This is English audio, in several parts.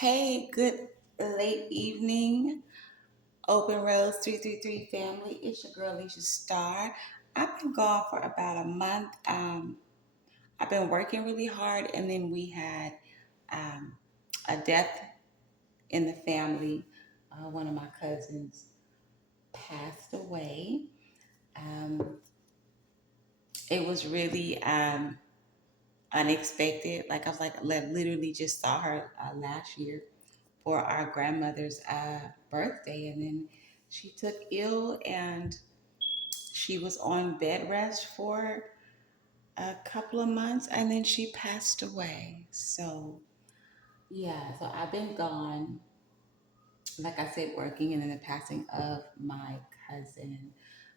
Hey, good late evening, Open Roads 333 family. It's your girl, Leisha Starr. I've been gone for about a month. I've been working really hard, and then we had um, a death in the family. One of my cousins passed away. Um, it was really unexpected. Like I was literally just saw her last year for our grandmother's birthday, and then she took ill and she was on bed rest for a couple of months, and then she passed away. So yeah, so I've been gone, like I said, working, and then the passing of my cousin.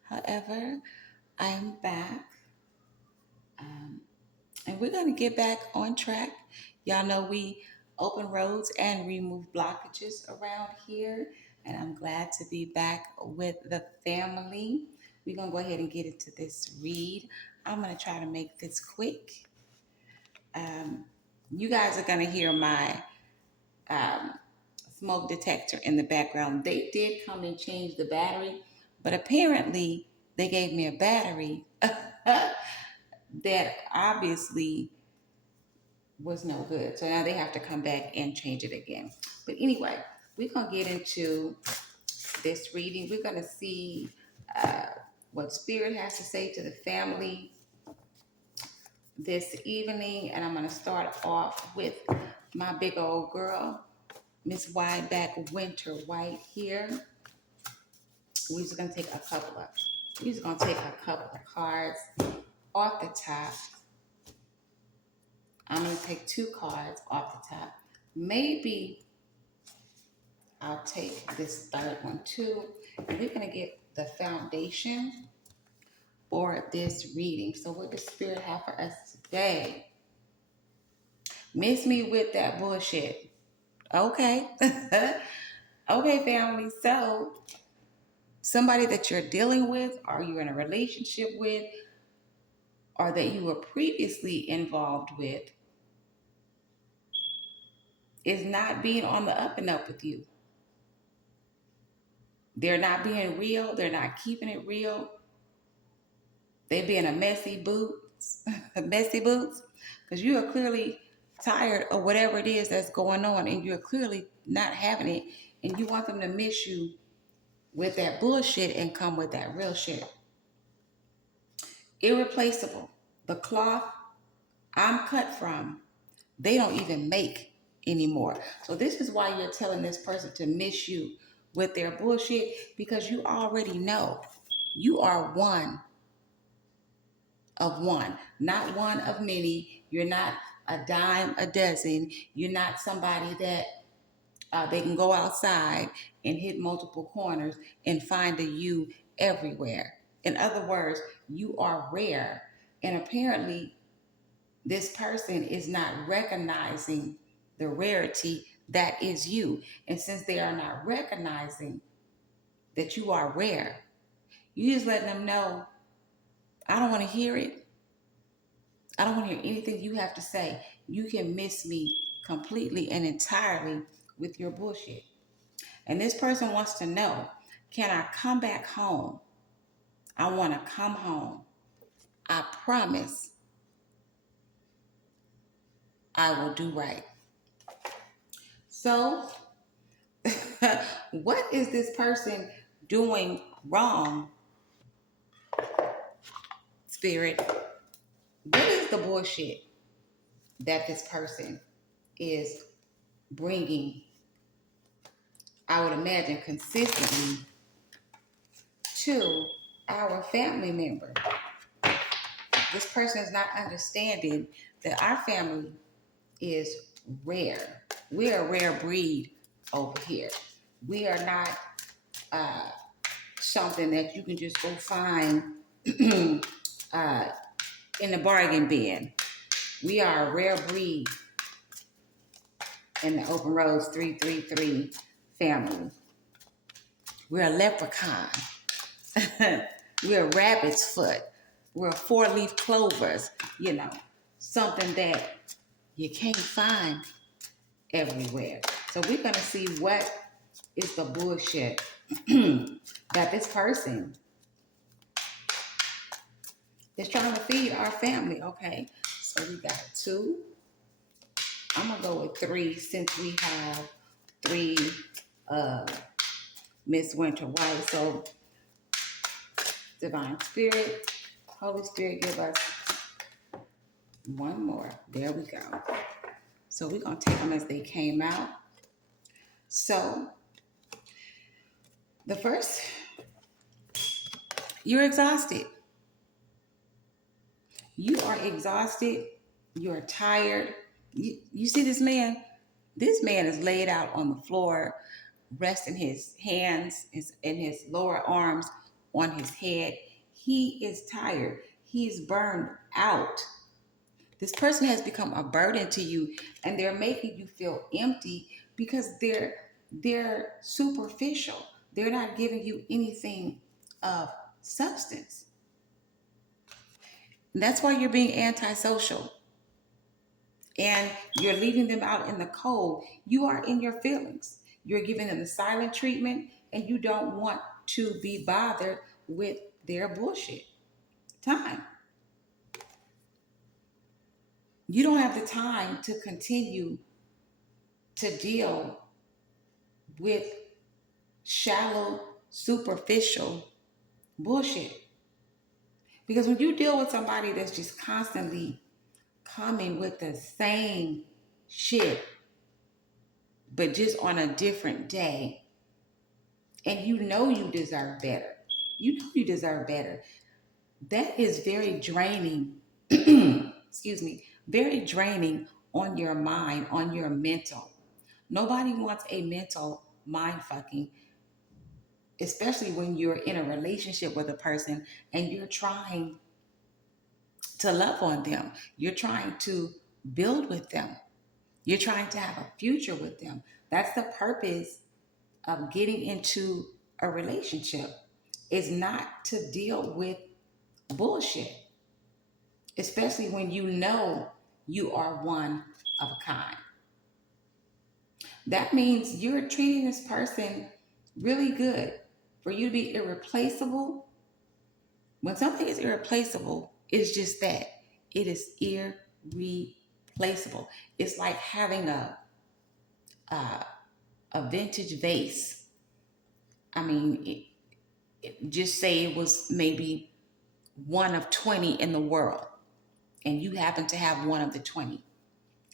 However, I am back. Um, and we're going to get back on track. Y'all know we open roads and remove blockages around here, and I'm glad to be back with the family. We're going to go ahead and get into this read. I'm going to try to make this quick. Um, you guys are going to hear my um, smoke detector in the background. They did come and change the battery, but apparently they gave me a battery that obviously was no good. So now they have to come back and change it again. But anyway, we're going to get into this reading. We're going to see uh, what Spirit has to say to the family this evening. And I'm going to start off with my big old girl, Miss Wideback Winter White here. We're just going to take a couple of cards off the top. I'm going to take two cards off the top. Maybe I'll take this third one too. And we're going to get the foundation for this reading. So what does Spirit have for us today? Miss me with that bullshit. Okay. Okay, family. So somebody that you're dealing with, or you're in a relationship with, or that you were previously involved with, is not being on the up and up with you. They're not being real. They're not keeping it real. They being a messy boots, because you are clearly tired of whatever it is that's going on, and you're clearly not having it, and you want them to miss you with that bullshit and come with that real shit. Irreplaceable. The cloth I'm cut from, they don't even make anymore. So this is why you're telling this person to miss you with their bullshit, because you already know you are one of one, not one of many. You're not a dime a dozen. You're not somebody that they can go outside and hit multiple corners and find a you everywhere. In other words, you are rare. And apparently, this person is not recognizing the rarity that is you. And since they are not recognizing that you are rare, you just letting them know, I don't want to hear it. I don't want to hear anything you have to say. You can miss me completely and entirely with your bullshit. And this person wants to know, can I come back home? I want to come home. I promise I will do right. So, what is this person doing wrong, Spirit? What is the bullshit that this person is bringing, I would imagine, consistently to our family member? This person is not understanding that our family is rare. We're a rare breed over here. We are not something that you can just go find uh, in the bargain bin. We are a rare breed in the Open Roads 333 family. We're a leprechaun. We're a rabbit's foot. We're a four-leaf clovers, something that you can't find everywhere. So we're gonna see what is the bullshit that this person is trying to feed our family. Okay, so we got two. I'm gonna go with three since we have three uh Miss Winter White. So Divine Spirit, Holy Spirit, give us one more. There we go. So we're gonna take them as they came out. So the first, you're exhausted. You are exhausted. You're tired. You see this man? This man is laid out on the floor, resting his hands and his lower arms on his head. He is tired. He's burned out. This person has become a burden to you, and they're making you feel empty because they're superficial. They're not giving you anything of substance. And that's why you're being antisocial and you're leaving them out in the cold. You are in your feelings. You're giving them the silent treatment, and you don't want to be bothered with their bullshit. Time. You don't have the time to continue to deal with shallow, superficial bullshit. Because when you deal with somebody that's just constantly coming with the same shit, but just on a different day, and you know you deserve better. You know you deserve better. That is very draining. Excuse me, very draining on your mind, on your mental. Nobody wants a mental mind fucking, especially when you're in a relationship with a person and you're trying to love on them. You're trying to build with them. You're trying to have a future with them. That's the purpose of getting into a relationship, is not to deal with bullshit, especially when you know you are one of a kind. That means you're treating this person really good. For you to be irreplaceable, when something is irreplaceable, it's just that. It is irreplaceable. It's like having a, a vintage vase. I mean, just say it was maybe one of 20 in the world, and you happen to have one of the 20,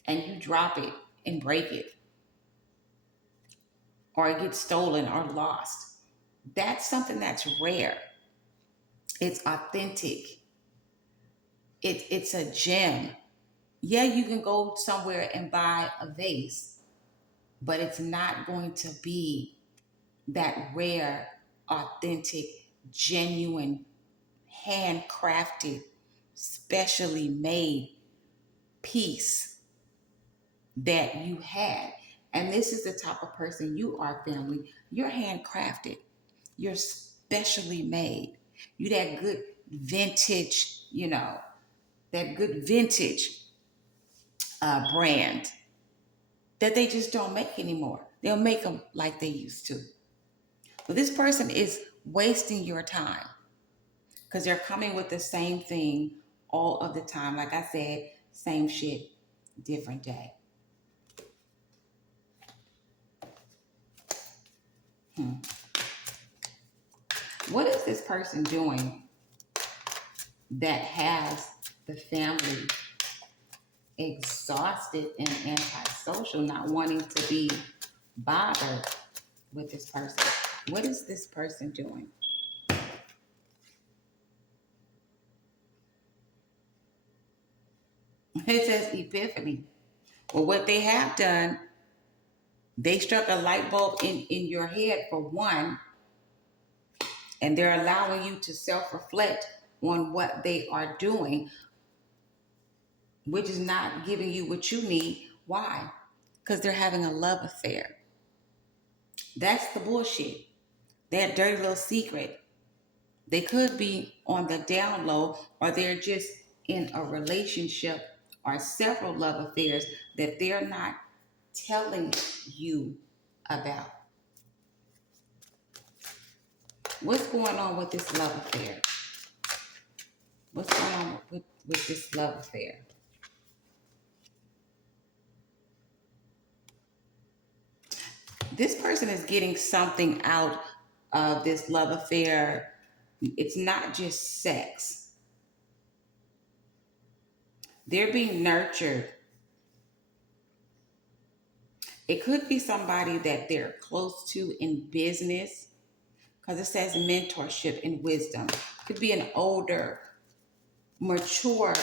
and you drop it and break it, or it gets stolen or lost. That's something that's rare. It's authentic. It's a gem. Yeah, you can go somewhere and buy a vase, but it's not going to be that rare, authentic, genuine, handcrafted, specially made piece that you had. And this is the type of person you are, family. You're handcrafted. You're specially made. You that good vintage, that good vintage brand that they just don't make anymore. They'll make them like they used to. But this person is wasting your time because they're coming with the same thing all of the time. Like I said, same shit, different day. Hmm. What is this person doing that has the family exhausted and antisocial, not wanting to be bothered with this person? What is this person doing? It says epiphany. Well, what they have done, they struck a light bulb in your head for one, and they're allowing you to self-reflect on what they are doing, which is not giving you what you need. Why? Because they're having a love affair. That's the bullshit. That dirty little secret. They could be on the down low, or they're just in a relationship or several love affairs that they're not telling you about? What's going on with this love affair? What's going on with this love affair? This person is getting something out of this love affair. It's not just sex. They're being nurtured. It could be somebody that they're close to in business because it says mentorship and wisdom. It could be an older, mature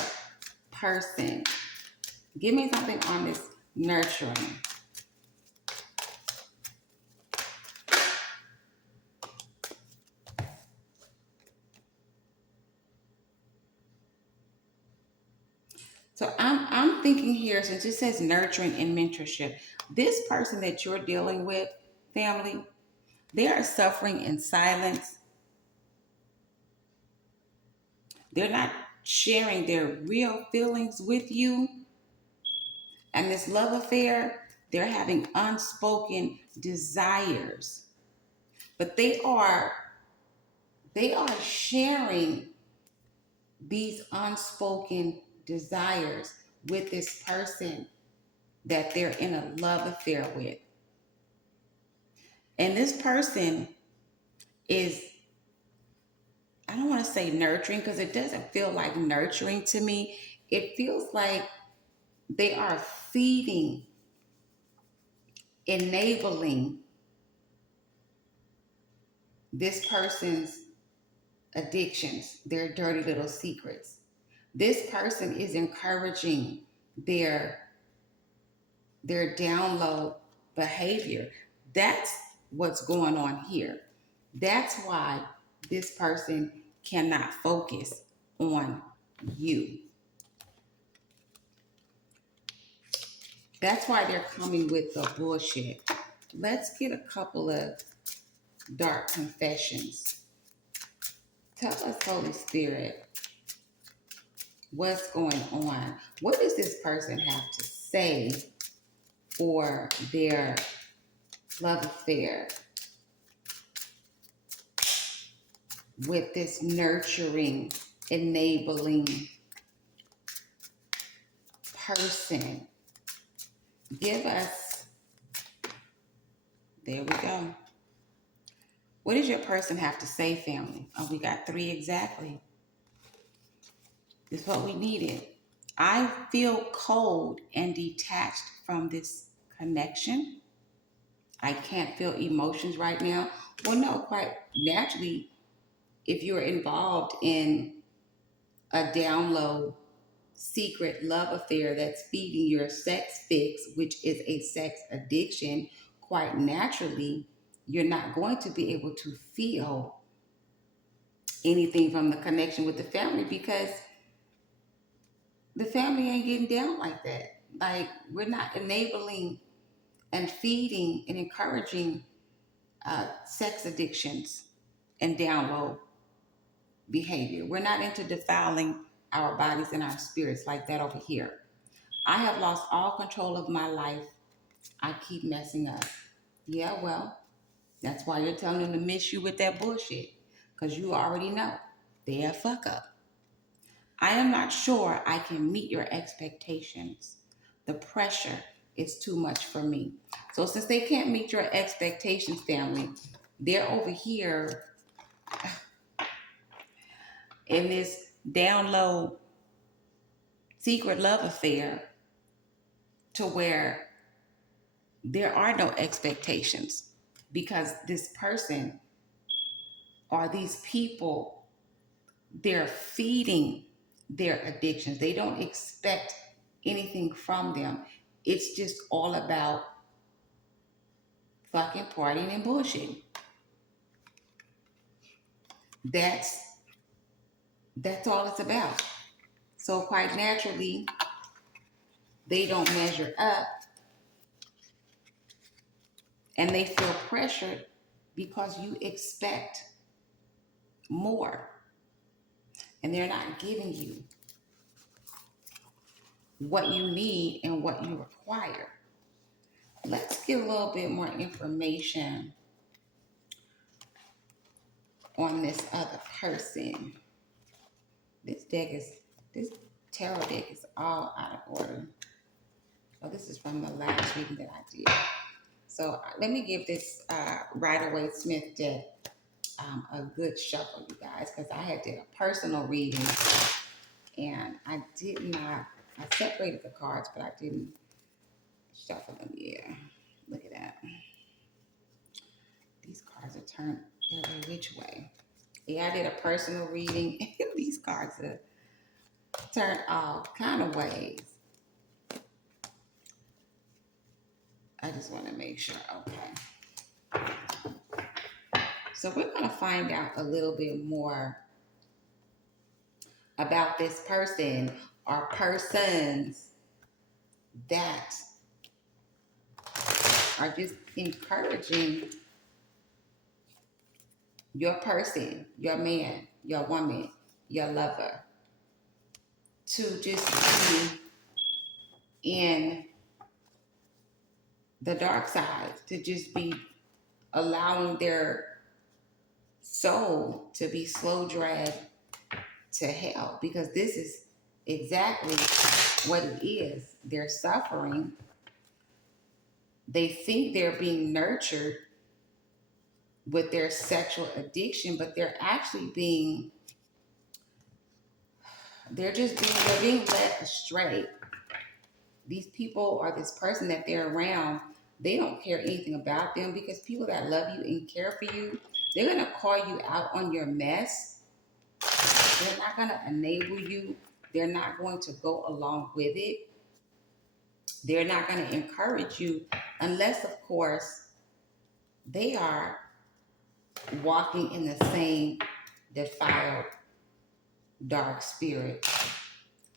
person. Give me something on this nurturing. So I'm thinking here, since it says nurturing and mentorship, this person that you're dealing with, family, they are suffering in silence. They're not sharing their real feelings with you. And this love affair, they're having unspoken desires. But they are sharing these unspoken desires with this person that they're in a love affair with. And this person is, I don't want to say nurturing because it doesn't feel like nurturing to me. It feels like they are feeding, enabling this person's addictions, their dirty little secrets. This person is encouraging their their down low behavior. That's what's going on here. That's why this person cannot focus on you. That's why they're coming with the bullshit. Let's get a couple of dark confessions. Tell us, Holy Spirit, what's going on? What does this person have to say for their love affair with this nurturing, enabling person? Give us, there we go. What does your person have to say, family? Oh, we got three exactly. This is what we needed. I feel cold and detached from this connection. I can't feel emotions right now. Well, no, quite naturally, if you're involved in a down low secret love affair that's feeding your sex fix, which is a sex addiction, quite naturally, you're not going to be able to feel anything from the connection with the family because the family ain't getting down like that. Like, we're not enabling and feeding and encouraging sex addictions and down low behavior. We're not into defiling our bodies and our spirits like that over here. I have lost all control of my life. I keep messing up. Yeah, well, that's why you're telling them to miss you with that bullshit. Because you already know they're a fuck up. I am not sure I can meet your expectations. The pressure is too much for me. So since they can't meet your expectations, family, they're over here in this down low secret love affair to where there are no expectations because this person or these people, they're feeding their addictions. They don't expect anything from them. It's just all about fucking partying and bullshitting. That's that's all it's about. So quite naturally, they don't measure up and they feel pressured because you expect more and they're not giving you what you need and what you require. let's get a little bit more information on this other person. This tarot deck is all out of order. Oh, this is from the last reading that I did. So let me give this Rider-Waite-Smith deck a good shuffle, you guys, because I had did a personal reading and I did not, I separated the cards, but I didn't shuffle them. Yeah, look at that. These cards are turned every which way. Yeah, I did a personal reading. These cards are turned all kind of ways. I just want to make sure. Okay. So we're going to find out a little bit more about this person or persons that are just encouraging your person, your man, your woman, your lover to just be in the dark side, to just be allowing their soul to be slow dragged to hell, because this is exactly what it is. They're suffering. They think they're being nurtured with their sexual addiction, but they're actually they're being led astray. These people or this person that they're around, they don't care anything about them, because people that love you and care for you, they're going to call you out on your mess. They're not going to enable you. They're not going to go along with it. They're not going to encourage you unless, of course, they are walking in the same defiled, dark spirit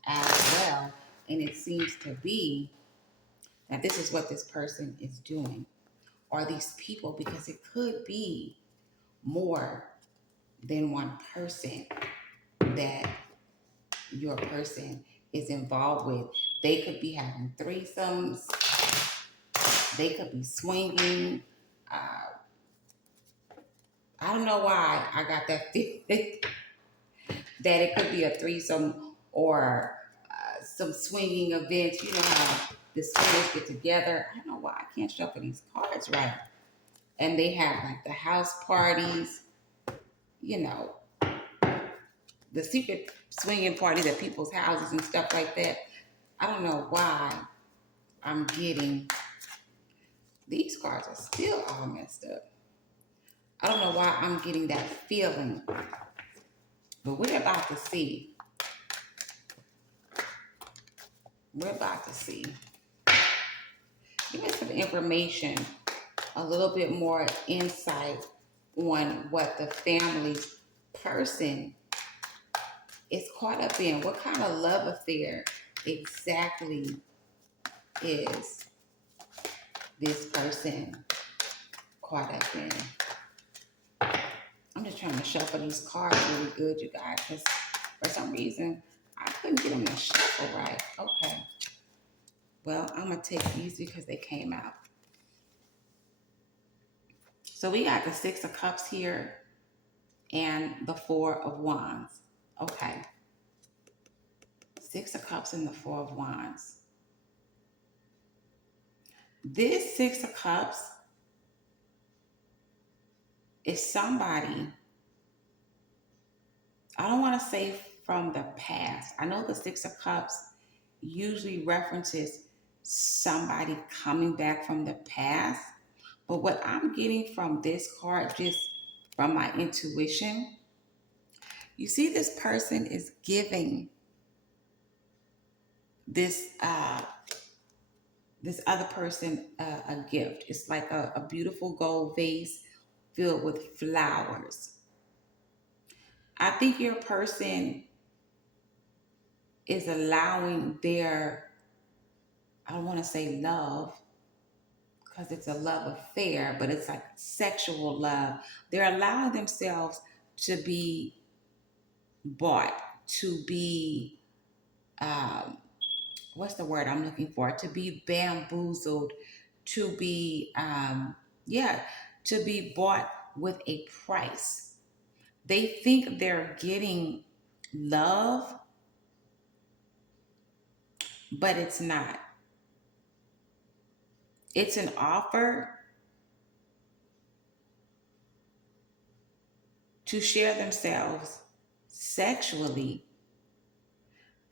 as well. And it seems to be that this is what this person is doing, or these people, because it could be more than one person that your person is involved with. They could be having threesomes. They could be swinging. I don't know why I got that feeling that it could be a threesome or some swinging events. You know how the swingers get together. I don't know why I can't shuffle these cards right. And they have like the house parties, you know, the secret swinging parties at people's houses and stuff like that. I don't know why I'm getting these cards are still all messed up. I don't know why I'm getting that feeling, but we're about to see. We're about to see. Give me some information, a little bit more insight on what the family's person is caught up in. What kind of love affair exactly is this person caught up in? I'm just trying to shuffle these cards really good, you guys, because for some reason I couldn't get them to shuffle right. Okay. Well, I'm going to take these because they came out. So we got the Six of Cups here and the Four of Wands. Okay. Six of Cups and the Four of Wands. This Six of Cups is somebody, I don't want to say from the past. I know the Six of Cups usually references somebody coming back from the past. But what I'm getting from this card, just from my intuition, you see this person is giving this this other person a gift. It's like a beautiful gold vase filled with flowers. I think your person is allowing their, I don't want to say love, because it's a love affair, but it's like sexual love. They're allowing themselves to be bought, to be, um, what's the word I'm looking for? To be bamboozled, to be, yeah, to be bought with a price. They think they're getting love, but it's not. It's an offer to share themselves sexually.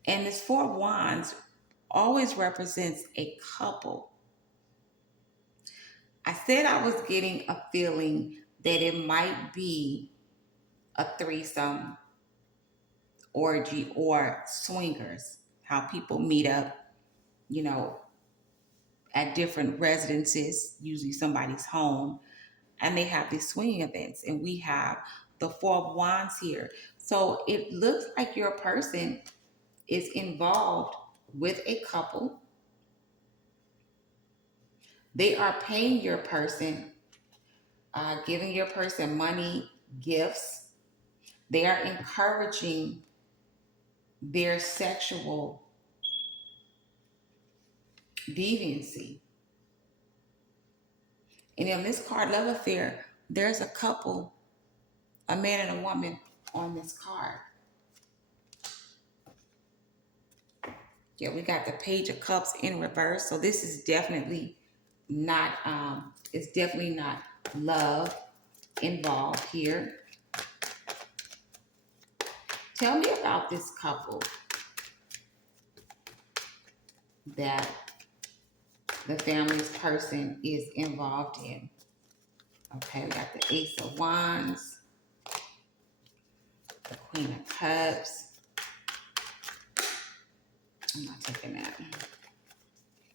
And this Four of Wands always represents a couple. I said I was getting a feeling that it might be a threesome, orgy, or swingers, how people meet up, you know, at different residences, usually somebody's home, and they have these swinging events. And we have the Four of Wands here. So it looks like your person is involved with a couple. They are paying your person, giving your person money, gifts. They are encouraging their sexual deviancy. And in this card, love affair, there's a couple, a man and a woman on this card. Yeah, we got the Page of Cups in reverse. So this is definitely not, it's definitely not love involved here. Tell me about this couple that the family's person is involved in. Okay, we got the Ace of Wands, the Queen of Cups. I'm not taking that.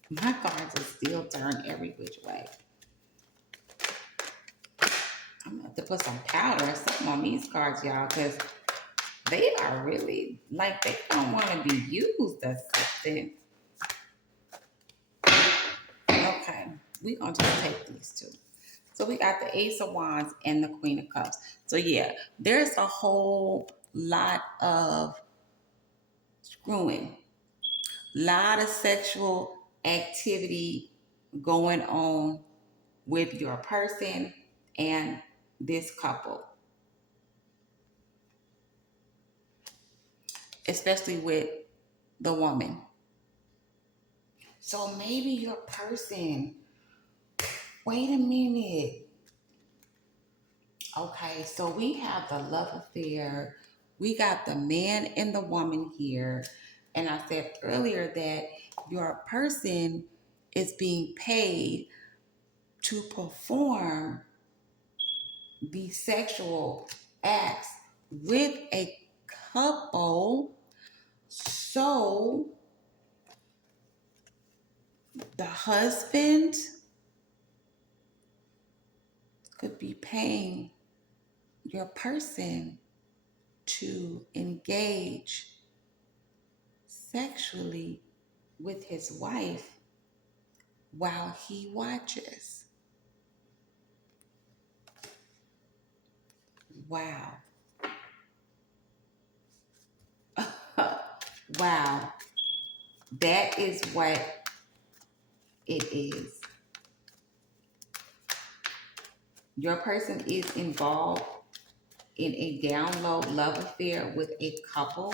My cards are still turned every which way. I'm gonna have to put some powder or something on these cards, y'all, because they are really like they don't want to be used or something. Okay, we're gonna just take these two. So we got the Ace of Wands and the Queen of Cups. So yeah, there's a whole lot of screwing, lot of sexual activity going on with your person and this couple, especially with the woman. So maybe your person, wait a minute. Okay, so we have the love affair. We got the man and the woman here. And I said earlier that your person is being paid to perform the sexual acts with a couple. So the husband could be paying your person to engage sexually with his wife while he watches. Wow. Wow. That is what it is. Your person is involved in a down low love affair with a couple,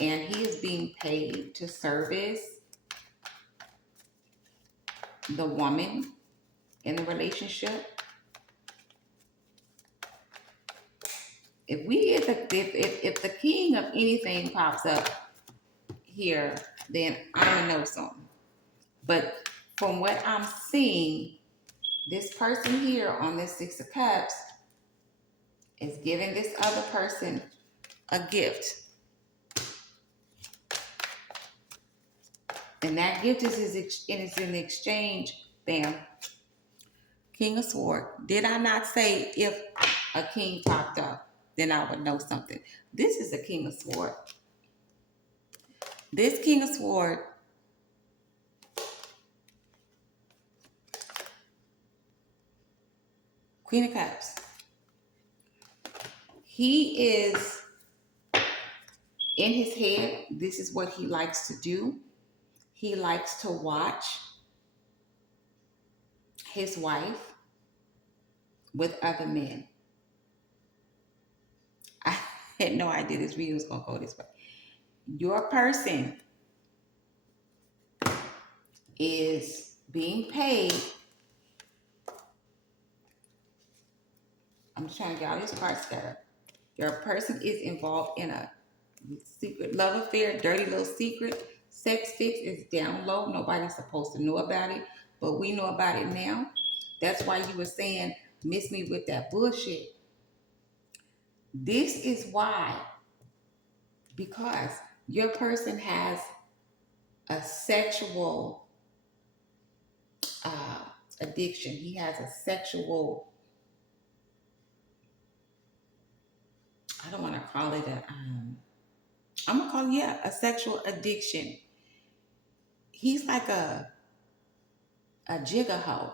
and he is being paid to service the woman in the relationship. If the king of anything pops up here, then I'm gonna know something. But from what I'm seeing, this person here on this Six of Cups is giving this other person a gift. And that gift is in exchange, bam, King of Swords. Did I not say if a king popped up, then I would know something? This is the King of Swords. This King of Swords, Queen of Cups, he is in his head, this is what he likes to do. He likes to watch his wife with other men. I had no idea this video was going to go this way. Your person is being paid. I'm just trying to get all these parts together. Your person is involved in a secret love affair, dirty little secret. Sex fix is down low. Nobody's supposed to know about it, but we know about it now. That's why you were saying, miss me with that bullshit. This is why, because your person has a sexual uh, addiction. He has a sexual, I don't want to call it I'm going to call it, yeah, a sexual addiction. He's like a jiggaho.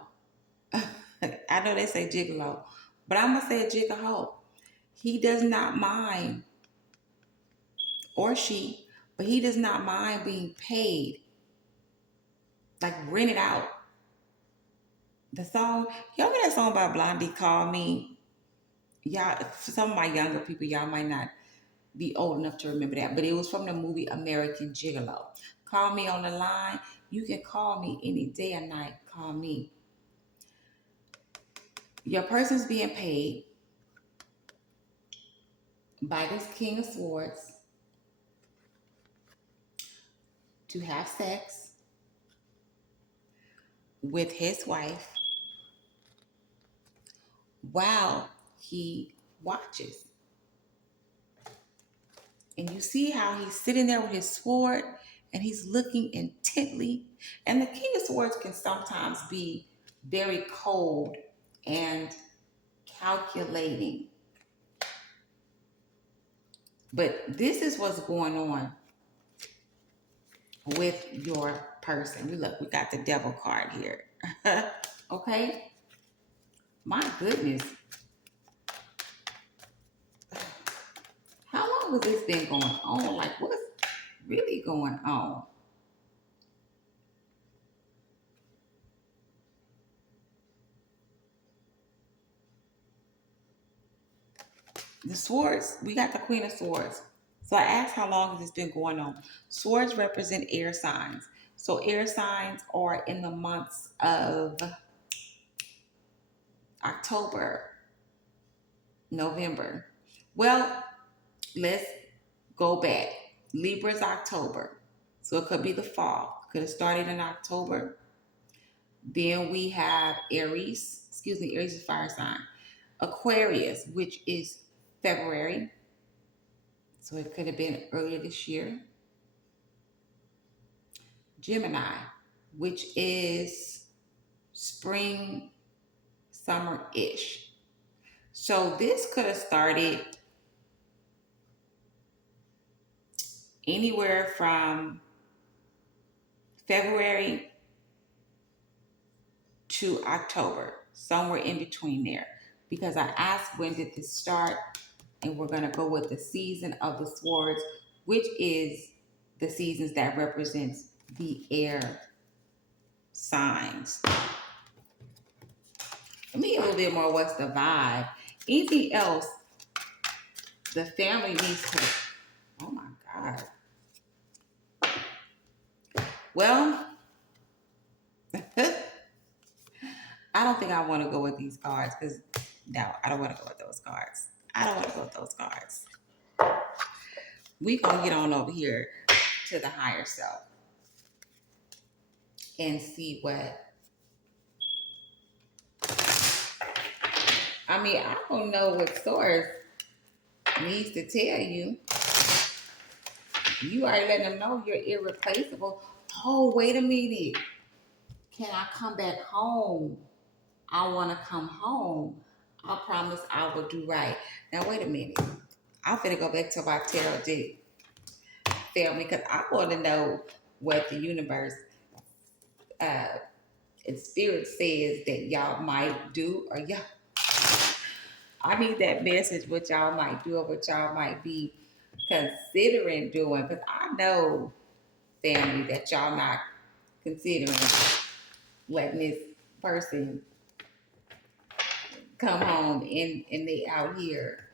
I know they say gigolo, but I'm going to say a jiggaho. He does not mind, or she, but he does not mind being paid, like rented out. The song, y'all remember that song by Blondie, Call Me? Y'all, for some of my younger people, y'all might not be old enough to remember that, but it was from the movie American Gigolo. Call me on the line. You can call me any day or night. Call me. Your person's being paid by this King of Swords to have sex with his wife while he watches. And you see how he's sitting there with his sword and he's looking intently. And the King of Swords can sometimes be very cold and calculating. But this is what's going on with your person. We got the devil card here. Okay? My goodness. How long has this been going on? Like, what's really going on? The swords, we got the Queen of Swords. So I asked how long has this been going on? Swords represent air signs. So air signs are in the months of October, November. Well, let's go back. Libra's October. So it could be the fall. Could have started in October. Then we have Aries. Excuse me, Aries is fire sign. Aquarius, which is February. So it could have been earlier this year. Gemini, which is spring, summer-ish. So this could have started anywhere from February to October, somewhere in between there. Because I asked when did this start, and we're going to go with the season of the swords, which is the seasons that represents the air signs. Let me get a little bit more. What's the vibe? Anything else the family needs to, oh my God. Well, I don't think I want to go with these cards because no, I don't want to go with those cards. I don't want to go with those cards. We gonna get on over here to the higher self and see what. I mean, I don't know what source needs to tell you. You already letting them know you're irreplaceable. Oh, wait a minute. Can I come back home? I want to come home. I promise I will do right. Now, wait a minute. I'm finna go back to my tarot deck family because I want to know what the universe and spirit says that y'all might do, or y'all. I need that message what y'all might do or what y'all might be considering doing because I know family that y'all not considering letting this person come home and they out here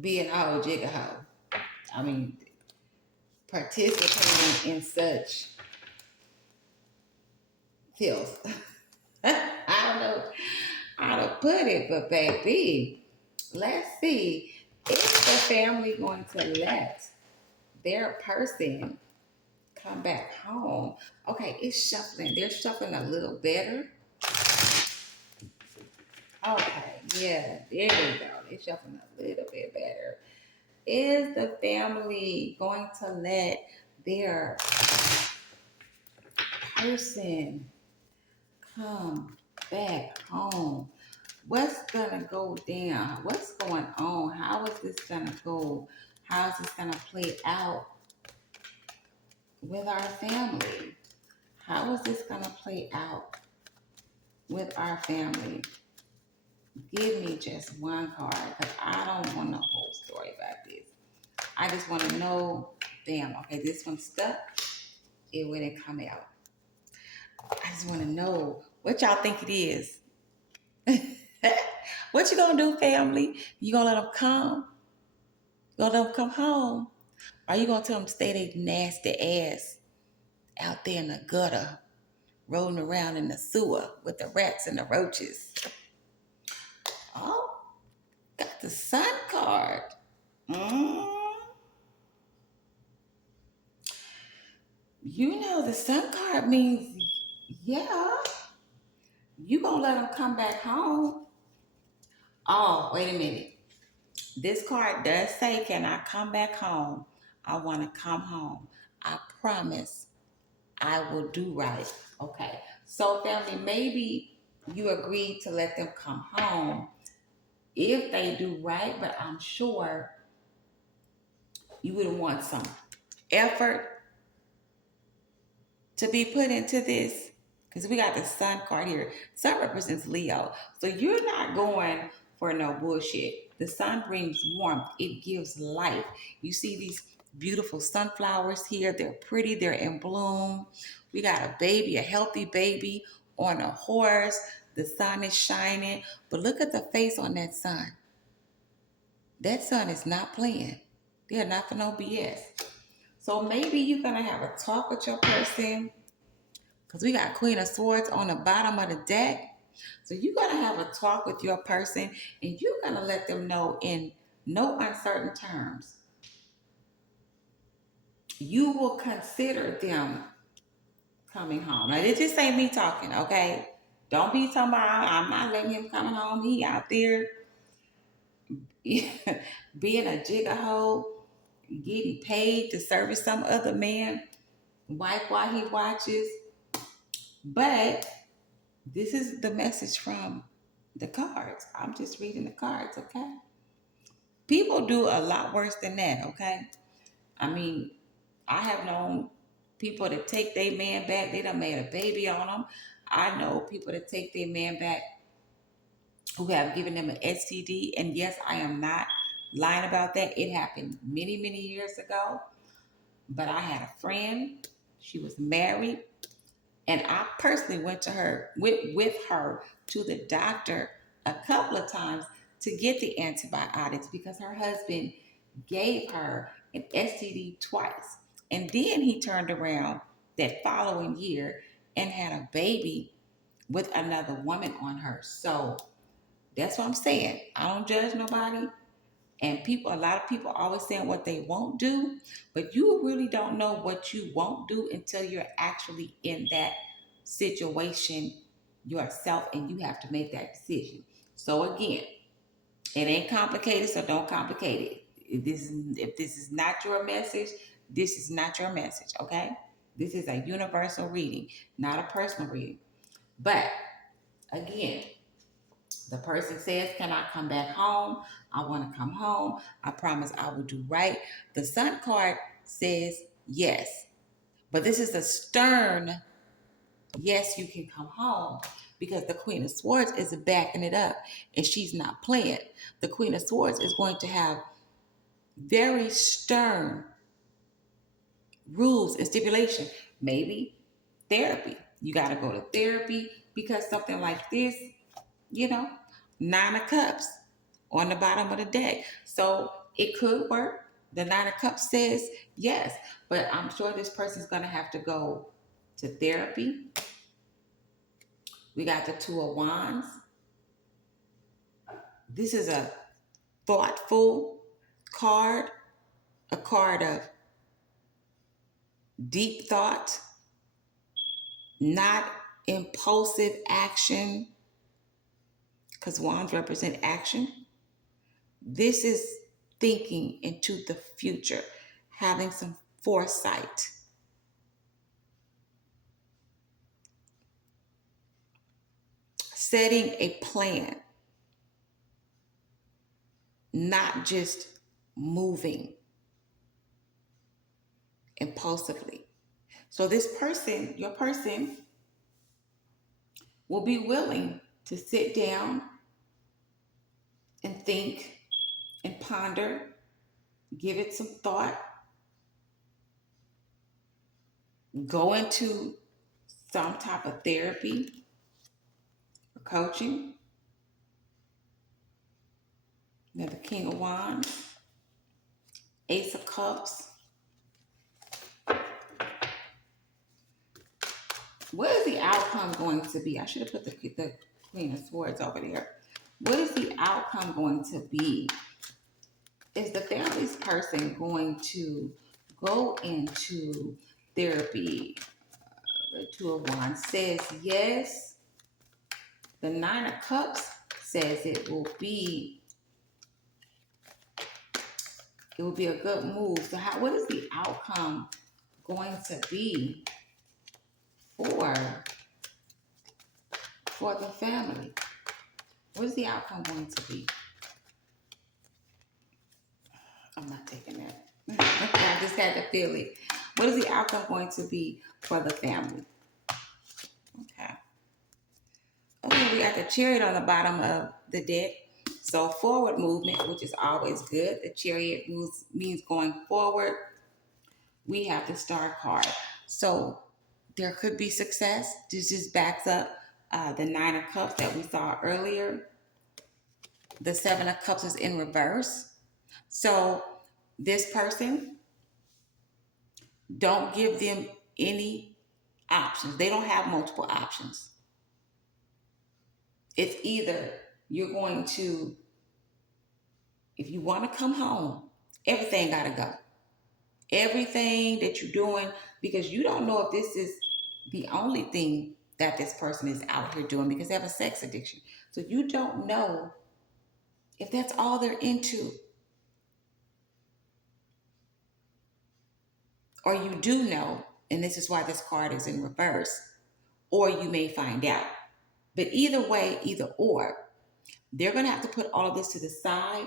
being a whole jigger hoe. I mean, participating in such filth. I don't know how to put it, but baby, let's see. Is the family going to let their person come back home? Okay, it's shuffling. They're shuffling a little better. Okay, yeah, there you go. They're shuffling a little bit better. Is the family going to let their person come back home? What's gonna go down? What's going on? How is this gonna go? How is this gonna play out with our family? How is this gonna play out with our family? Give me just one card because I don't want the whole story about this. I just want to know, damn, okay, this one stuck. It wouldn't come out. I just want to know what y'all think it is. What you gonna do, family? You gonna let them come? You gonna let them come home? Or you gonna tell them stay their nasty ass out there in the gutter, rolling around in the sewer with the rats and the roaches? Oh, got the sun card. Mm. You know, the sun card means, yeah, you gonna let them come back home. Oh, wait a minute. This card does say, can I come back home? I want to come home. I promise I will do right. Okay. So, family, maybe you agreed to let them come home if they do right, but I'm sure you would want some effort to be put into this because we got the sun card here. Sun represents Leo. So you're not going for no bullshit. The sun brings warmth, it gives life. You see these beautiful sunflowers here. They're pretty, they're in bloom. We got a baby, a healthy baby on a horse. The sun is shining. But look at the face on that sun. That sun is not playing. They're not for no BS. So maybe you're going to have a talk with your person because we got Queen of Swords on the bottom of the deck. So you're going to have a talk with your person and you're going to let them know in no uncertain terms. You will consider them coming home. Now, this just ain't me talking, okay? Don't be talking about, I'm not letting him come home. He out there being a jigger hole, getting paid to service some other man, wife while he watches. But this is the message from the cards. I'm just reading the cards, okay? People do a lot worse than that, okay? I mean, I have known people that take their man back. They done made a baby on them. I know people that take their man back who have given them an STD. And yes, I am not lying about that. It happened many, many years ago. But I had a friend. She was married. And I personally went to her with her to the doctor a couple of times to get the antibiotics because her husband gave her an STD twice. And then he turned around that following year and had a baby with another woman on her. So that's what I'm saying. I don't judge nobody. And people, a lot of people always saying what they won't do, but you really don't know what you won't do until you're actually in that situation yourself and you have to make that decision. So again, it ain't complicated, so don't complicate it. If this is not your message, this is not your message, okay? This is a universal reading, not a personal reading. But again, the person says, can I come back home? I want to come home. I promise I will do right. The sun card says yes. But this is a stern, yes, you can come home. Because the Queen of Swords is backing it up and she's not playing. The Queen of Swords is going to have very stern rules and stipulation. Maybe therapy. You got to go to therapy because something like this, you know, nine of cups on the bottom of the deck. So it could work. The nine of cups says yes, but I'm sure this person's going to have to go to therapy. We got the two of wands. This is a thoughtful card, a card of deep thought, not impulsive action, because wands represent action. This is thinking into the future, having some foresight, setting a plan, not just moving impulsively. So this person, your person, will be willing to sit down and think and ponder, give it some thought, go into some type of therapy or coaching. Now the King of Wands, Ace of Cups. What is the outcome going to be? I should have put the Queen of Swords over there. What is the outcome going to be? Is the family's person going to go into therapy? The Two of Wands says yes. The Nine of Cups says it will be a good move. So what is the outcome going to be for the family? What is the outcome going to be? I'm not taking that. I just had to feel it. What is the outcome going to be for the family? Okay. Okay, we got the Chariot on the bottom of the deck. So forward movement, which is always good. The Chariot means going forward. We have the Star card. So there could be success. This just backs up the Nine of Cups that we saw earlier. The Seven of Cups is in reverse. So this person, don't give them any options. They don't have multiple options. It's either you're going to, if you want to come home, everything got to go. Everything that you're doing, because you don't know if this is the only thing that this person is out here doing because they have a sex addiction. So you don't know if that's all they're into. Or you do know, and this is why this card is in reverse, or you may find out. But either way, either or, they're going to have to put all of this to the side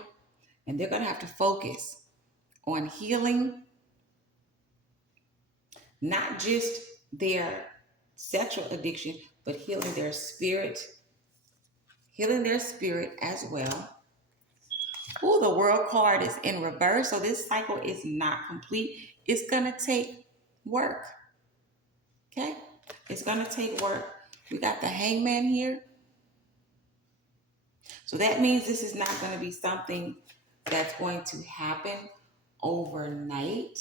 and they're going to have to focus on healing not just their sexual addiction, but healing their spirit as well. Oh, the World card is in reverse, so this cycle is not complete. It's going to take work. Okay? It's going to take work. We got the Hangman here. So that means this is not going to be something that's going to happen overnight.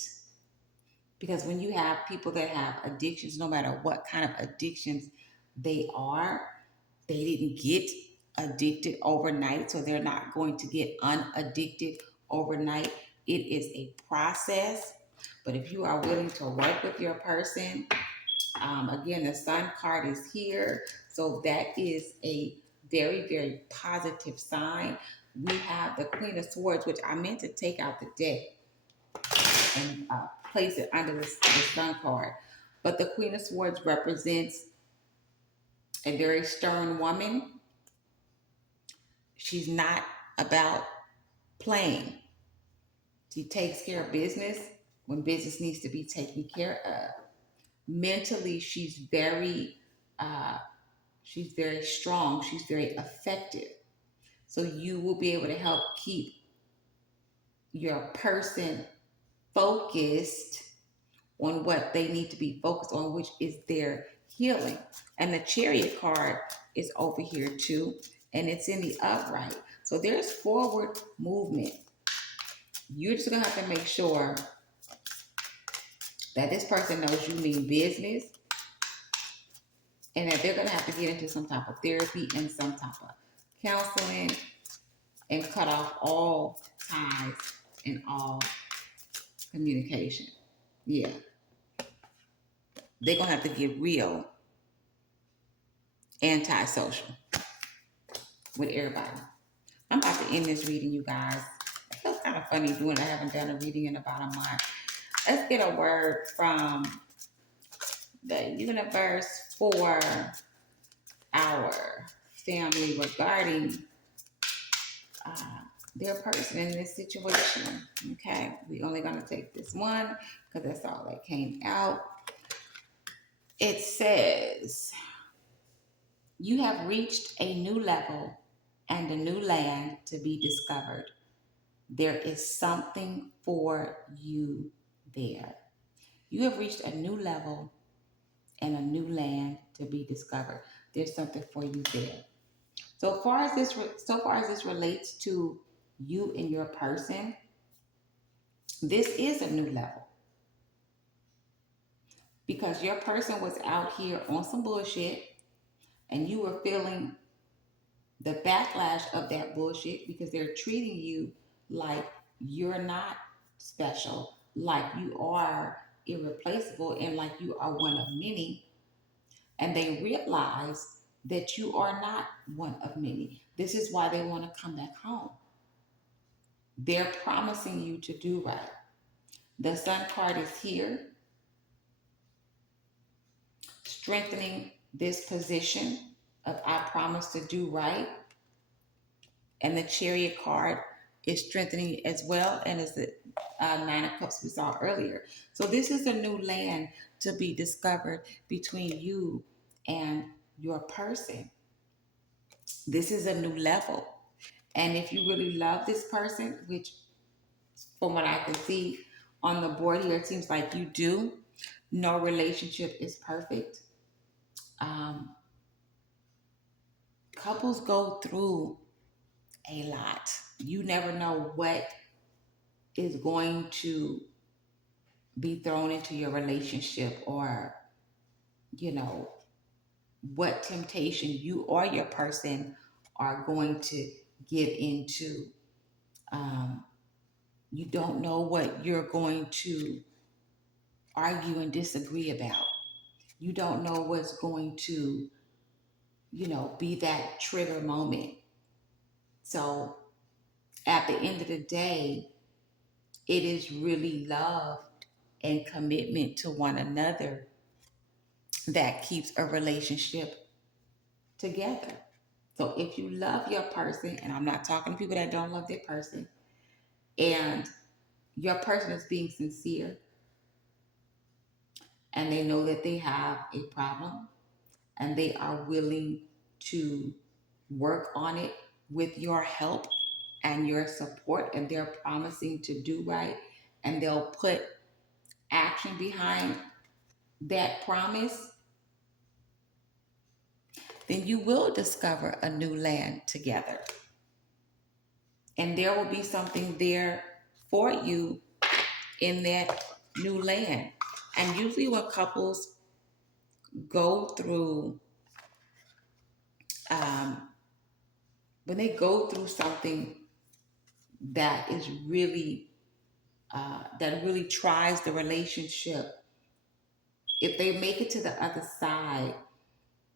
Because when you have people that have addictions, no matter what kind of addictions they are, they didn't get addicted overnight, so they're not going to get unaddicted overnight. It is a process. But if you are willing to work with your person, again, the Sun card is here. So that is a very, very positive sign. We have the Queen of Swords, which I meant to take out the deck and place it under the Sun card. But the Queen of Swords represents a very stern woman. She's not about playing. She takes care of business when business needs to be taken care of. Mentally, uh, she's very strong. She's very effective. So you will be able to help keep your person focused on what they need to be focused on, which is their healing. And the chariot card is over here too, and it's in the upright. So there's forward movement. You're just gonna have to make sure that this person knows you mean business and that they're gonna have to get into some type of therapy and some type of counseling and cut off all ties and all communication. Yeah, they're gonna have to get real antisocial with everybody. I'm about to end this reading, you guys. It feels kind of funny doing it. I haven't done a reading in about a month. Let's get a word from the universe for our family regarding uh, their person in this situation. Okay, we only gonna take this one because that's all that came out. It says, you have reached a new level and a new land to be discovered. There is something for you there. You have reached a new level and a new land to be discovered. There's something for you there. So far as this relates to you and your person, this is a new level because your person was out here on some bullshit and you were feeling the backlash of that bullshit because they're treating you like you're not special, like you are irreplaceable, and like you are one of many. And they realize that you are not one of many. This is why they want to come back home. They're promising you to do right. The Sun card is here, strengthening this position of I promise to do right. And the Chariot card is strengthening it as well, and is the Nine of Cups we saw earlier. So this is a new land to be discovered between you and your person. This is a new level. And if you really love this person, which from what I can see on the board here, it seems like you do. No relationship is perfect. Um, Couples go through a lot. You never know what is going to be thrown into your relationship, or, you know, what temptation you or your person are going to get into. Um, you don't know what you're going to argue and disagree about. You don't know what's going to, be that trigger moment. So at the end of the day, it is really love and commitment to one another that keeps a relationship together. So if you love your person, and I'm not talking to people that don't love their person, and your person is being sincere and they know that they have a problem and they are willing to work on it with your help and your support, and they're promising to do right, and they'll put action behind that promise, then you will discover a new land together. And there will be something there for you in that new land. And usually when couples go through, um, when they go through something that is really, that really tries the relationship, if they make it to the other side,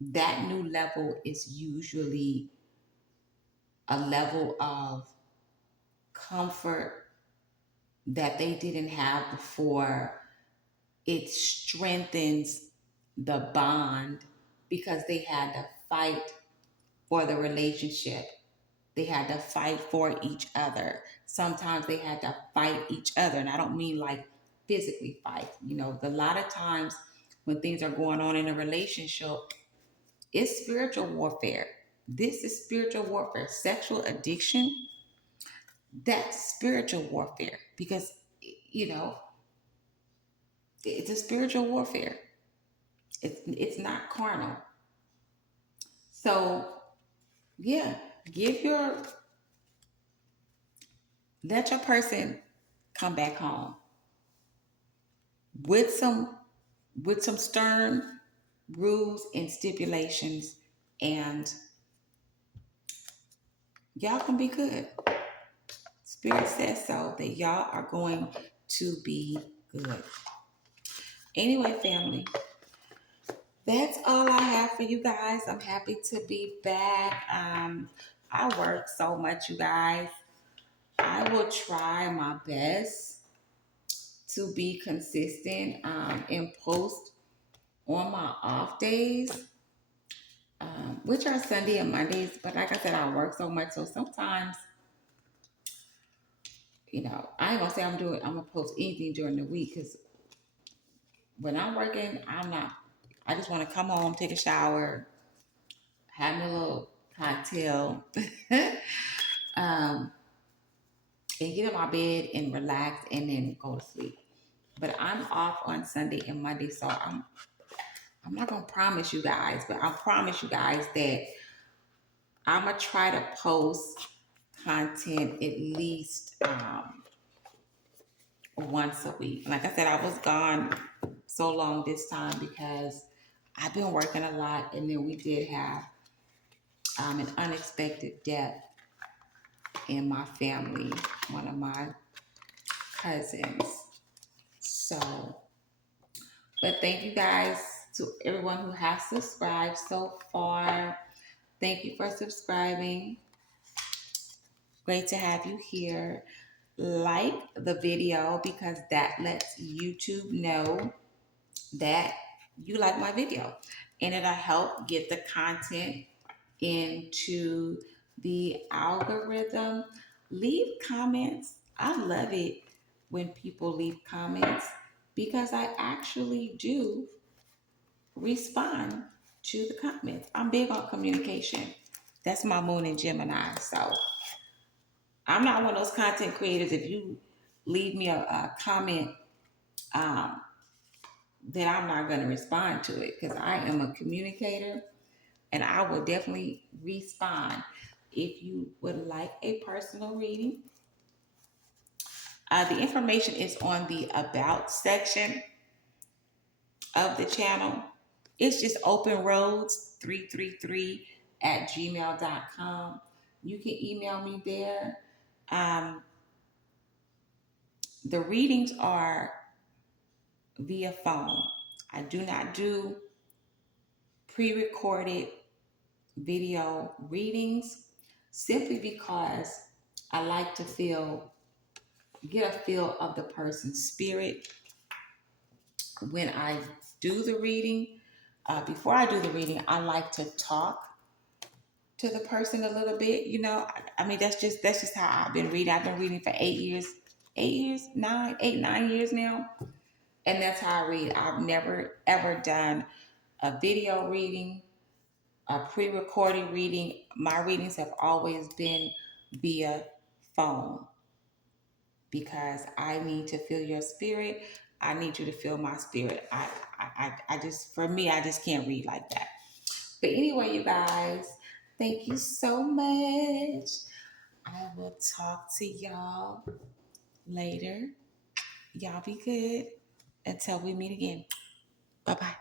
that new level is usually a level of comfort that they didn't have before. It strengthens the bond because they had to fight for the relationship. They had to fight for each other. Sometimes they had to fight each other. And I don't mean like physically fight. A lot of times when things are going on in a relationship, it's spiritual warfare. This is spiritual warfare. Sexual addiction, that's spiritual warfare because, you know, It's a spiritual warfare. It's not carnal. So yeah, give your let your person come back home with some stern rules and stipulations, and y'all can be good. Spirit says so that y'all are going to be good. Anyway, family, that's all I have for you guys. I'm happy to be back. I work so much, you guys. I will try my best to be consistent and post on my off days, which are Sunday and Mondays. But like I said, I work so much, so sometimes, I ain't gonna say I'm gonna post anything during the week, because when I'm working, I'm not. I just want to come home, take a shower, have me a little cocktail, um, and get in my bed and relax, and then go to sleep. But I'm off on Sunday and Monday, so I'm not gonna promise you guys, but I promise you guys that I'm gonna try to post content at least once a week. Like I said, I was gone so long this time because I've been working a lot, and then we did have an unexpected death in my family, one of my cousins. So, but thank you guys to everyone who has subscribed so far. Thank you for subscribing. Great to have you here. Like the video, because that lets YouTube know that you like my video, and it'll help get the content into the algorithm. Leave comments. I love it when people leave comments, because I actually do respond to the comments. I'm big on communication. That's my moon in Gemini. So I'm not one of those content creators. If you leave me a comment, um, then I'm not going to respond to it, because I am a communicator, and I will definitely respond. If you would like a personal reading, the information is on the About section of the channel. It's just openroads333 at gmail.com. You can email me there. Um, the readings are via phone. I do not do pre recorded video readings, simply because I like to get a feel of the person's spirit when I do the reading. Before I do the reading, I like to talk to the person a little bit. I mean, that's just how I've been reading. I've been reading for 8 years, 8 years, 9 years now, and that's how I read. I've never ever done a video reading, a pre-recorded reading. My readings have always been via phone, because I need to feel your spirit. I need you to feel my spirit. I just, for me, I just can't read like that. But anyway, you guys, thank you so much. I will talk to y'all later. Y'all be good until we meet again. Bye bye.